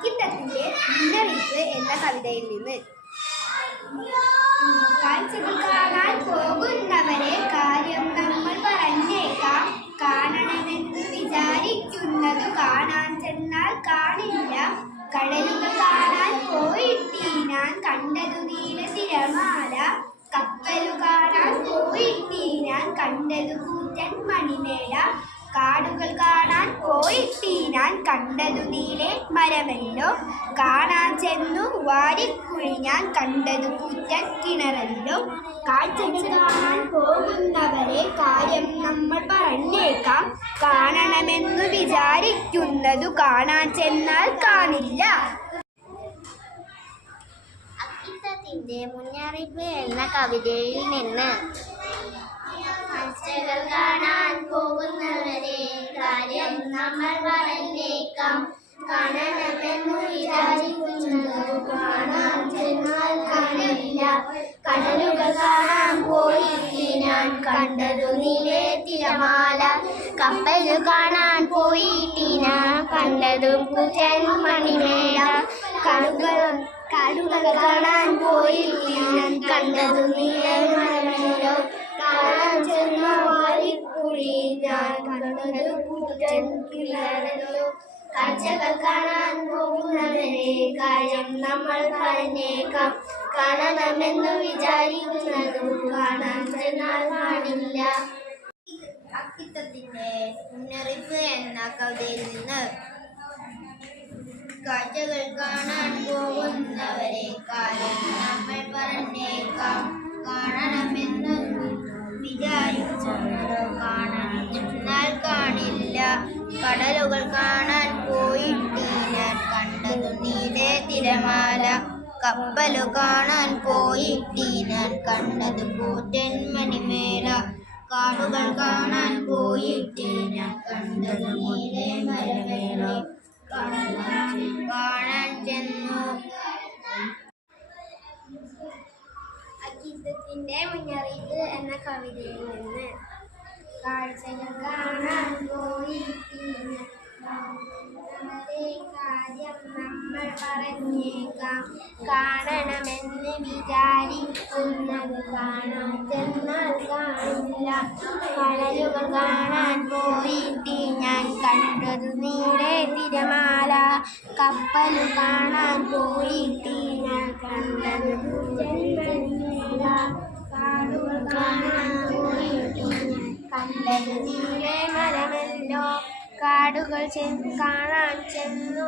അക്കിത്തത്തിന്റെ മുന്നറിയിപ്പ് എന്ന കവിതയിൽ നിന്ന്. കാഴ്ചകൾ കാണാൻ പോകുന്നവരെ കാര്യം നമ്മൾ പറഞ്ഞേക്കാം. കാണണമെന്ന് വിചാരിക്കുന്നതു കാണാൻ ചെന്നാൽ കാണില്ല. കടലുകൾ കാണാൻ പോയിട്ടീനാൻ കണ്ടതു നീല തിരമാല. കപ്പലു കാണാൻ പോയിട്ടീനാൻ കണ്ടതു കൂറ്റൻ മണിമേട. കാടുകൾ കാണാൻ പോയിട്ടീനാൻ കണ്ടതു നീലെ മരമല്ലോ. കാണാൻ ചെന്നു വാരിക്കുഴി ഞാൻ കണ്ടതു കൂറ്റൻ കിണറല്ലോ. കാഴ്ചകൾ കാണാൻ പോകുന്നവരെ കാര്യം നമ്മൾ പറഞ്ഞേക്കാം. കാണണമെന്നു വിചാരിക്കുന്നതു കാണാൻ ചെന്നാൽ കാണില്ല. അക്കിത്തത്തിന്റെ മുന്നറിയിപ്പ് എന്ന കവിതയിൽ നിന്ന്. കാഴ്ചകൾ കാണാൻ പോകുന്നവരെ കാര്യം നമ്മൾ പറഞ്ഞേക്കാം. കാണണമെന്നു വിചാരിക്കുന്നതു കാണാൻ ചെന്നാൽ കാണില്ല. കടലുകൾ കാണാൻ പോയിട്ട് ഞാൻ കണ്ടതു നീലെ തിരമാല. കപ്പല് കാണാൻ പോയിട്ട് ഞാൻ കണ്ടതു കൂറ്റൻ മണിമേട. കാടുകൾ കാണാൻ പോയിട്ട് ഞാൻ കണ്ടതു നീലെ മരമല്ലോ. കാണാൻ ചെന്ന വാരിക്കുഴി ഞാൻ കണ്ടതു കൂറ്റൻ കിണറല്ലോ. കാഴ്ചകൾ കാണാൻ പോകുന്നവരെ കാര്യം നമ്മൾ പറഞ്ഞേക്കാം. കാണണമെന്നു വിചാരിക്കുന്നതു കാണാൻ ചെന്നാൽ കാണില്ല. അക്കിത്തത്തിന്റെ മുന്നറിയിപ്പ് എന്ന കവിതയിൽ നിന്ന്. കാഴ്ചകൾ കാണാൻ പോകുന്നവരെ കാര്യം നമ്മൾ പറഞ്ഞേക്കാം. കാണണമെന്നു വിചാരിക്കുന്നതു കാണാൻ ചെന്നാൽ കാണില്ല. കടലുകൾ കാണാൻ പോയിട്ട് ഞാൻ കണ്ടതു നീലെ തിരമാല. കപ്പലു കാണാൻ പോയിട്ട് ഞാൻ കണ്ടതു കൂറ്റൻ മണിമേട. കാടുകൾ കാണാൻ പോയിട്ട് ഞാൻ കണ്ടതു നീലെ മരമേടോ. കാണാൻ ചെന്നു. അക്കിത്തത്തിന്റെ മുന്നറിയിപ്പ് എന്ന കവിതയിൽ നിന്ന്. കാഴ്ചകൾ കാണാൻ പോയിട്ട് കാര്യം നമ്മൾ പറഞ്ഞേക്കാം. കാണണമെന്ന് വിചാരിക്കുന്നത് കാണാൻ ചെന്നാൽ കാണില്ല. കടലുകൾ കാണാൻ പോയിട്ട് ഞാൻ കണ്ടതു നീലെ തിരമാല. കപ്പലു കാണാൻ പോയിട്ട് ഞാൻ കണ്ടതു മണിമേട. കാടുകൾ കാണാൻ പോയിട്ട് ഞാൻ കണ്ടതു നീലെ മരമല്ലോ. കാടുകൾ കാണാൻ ചെന്നു